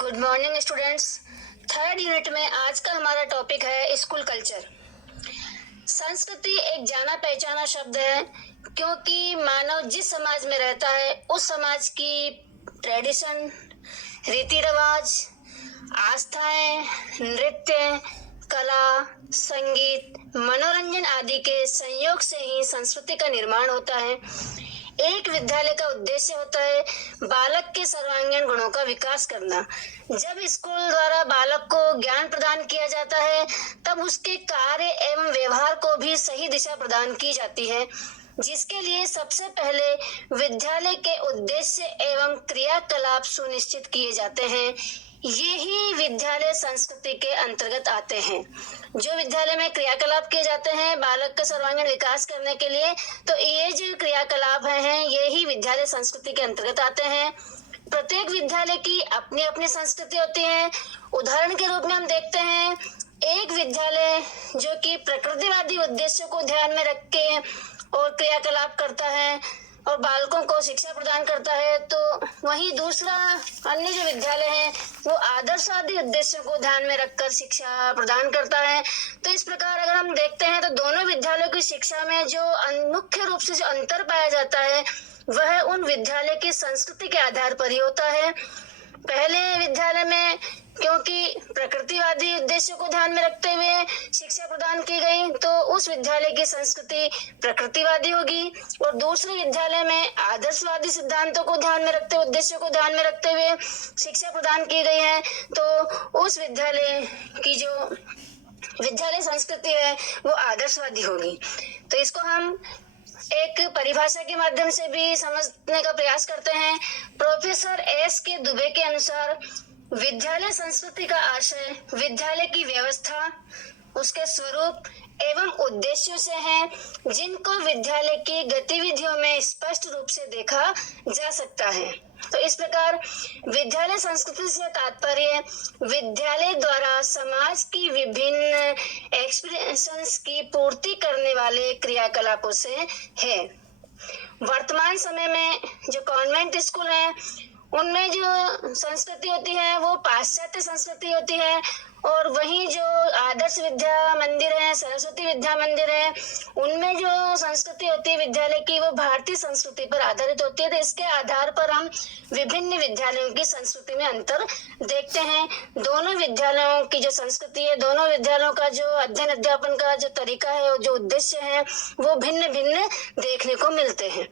Good morning students. Third unit में आज का हमारा टॉपिक है स्कूल कल्चर। संस्कृति एक जाना पहचाना शब्द है, क्योंकि मानव जिस समाज में रहता है उस समाज की ट्रेडिशन, रीति रिवाज, आस्थाएं, नृत्य, कला, संगीत, मनोरंजन आदि के संयोग से ही संस्कृति का निर्माण होता है। एक विद्यालय का उद्देश्य होता है बालक के सर्वांगीण गुणों का विकास करना। जब स्कूल द्वारा बालक को ज्ञान प्रदान किया जाता है तब उसके कार्य एवं व्यवहार को भी सही दिशा प्रदान की जाती है, जिसके लिए सबसे पहले विद्यालय के उद्देश्य एवं क्रियाकलाप सुनिश्चित किए जाते हैं। यही विद्यालय संस्कृति के अंतर्गत आते हैं। जो विद्यालय में क्रियाकलाप किए जाते हैं बालक का सर्वांगीण विकास करने के लिए, तो ये जो क्रियाकलाप हैं यही विद्यालय संस्कृति के अंतर्गत आते हैं। प्रत्येक विद्यालय की अपनी अपनी संस्कृति होती है। उदाहरण के रूप में हम देखते हैं, एक विद्यालय जो कि प्रकृतिवादी उद्देश्यों को ध्यान में रख के और क्रियाकलाप करता है और बालकों को शिक्षा प्रदान करता है, तो वहीं दूसरा अन्य जो विद्यालय है वो आदर्शवादी उद्देश्यों को ध्यान में रखकर शिक्षा प्रदान करता है। तो इस प्रकार अगर हम देखते हैं तो दोनों विद्यालयों की शिक्षा में जो मुख्य रूप से जो अंतर पाया जाता है वह उन विद्यालय की संस्कृति के आधार पर ही होता है। पहले विद्यालय में क्योंकि प्रकृतिवादी उद्देश्यों को ध्यान में रखते हुए शिक्षा प्रदान की गई, तो उस विद्यालय की संस्कृति प्रकृतिवादी होगी, और दूसरे विद्यालय में आदर्शवादी सिद्धांतों को ध्यान में रखते, उद्देश्यों को ध्यान में रखते हुए शिक्षा प्रदान की गई है, तो उस विद्यालय की जो विद्यालय संस्कृति है वो आदर्शवादी होगी। तो इसको हम एक परिभाषा के माध्यम से भी समझने का प्रयास करते हैं। प्रोफेसर एस के दुबे के अनुसार विद्यालय संस्कृति का आशय विद्यालय की व्यवस्था, उसके स्वरूप एवं उद्देश्यों से है, जिनको विद्यालय की गतिविधियों में स्पष्ट रूप से देखा जा सकता है। तो इस प्रकार विद्यालय संस्कृति से तात्पर्य विद्यालय द्वारा समाज की विभिन्न एक्सप्रेशंस की पूर्ति करने वाले क्रियाकलापों से है। वर्तमान समय में जो कॉन्वेंट स्कूल है उनमें जो संस्कृति होती है वो पाश्चात्य संस्कृति होती है, और वहीं जो आदर्श विद्या मंदिर है, सरस्वती विद्या मंदिर है, उनमें जो संस्कृति होती है विद्यालय की वो भारतीय संस्कृति पर आधारित होती है। तो इसके आधार पर हम विभिन्न विद्यालयों की संस्कृति में अंतर देखते हैं। दोनों विद्यालयों की जो संस्कृति है, दोनों विद्यालयों का जो अध्ययन अध्यापन का जो तरीका है, जो उद्देश्य है, वो भिन्न भिन्न देखने को मिलते हैं।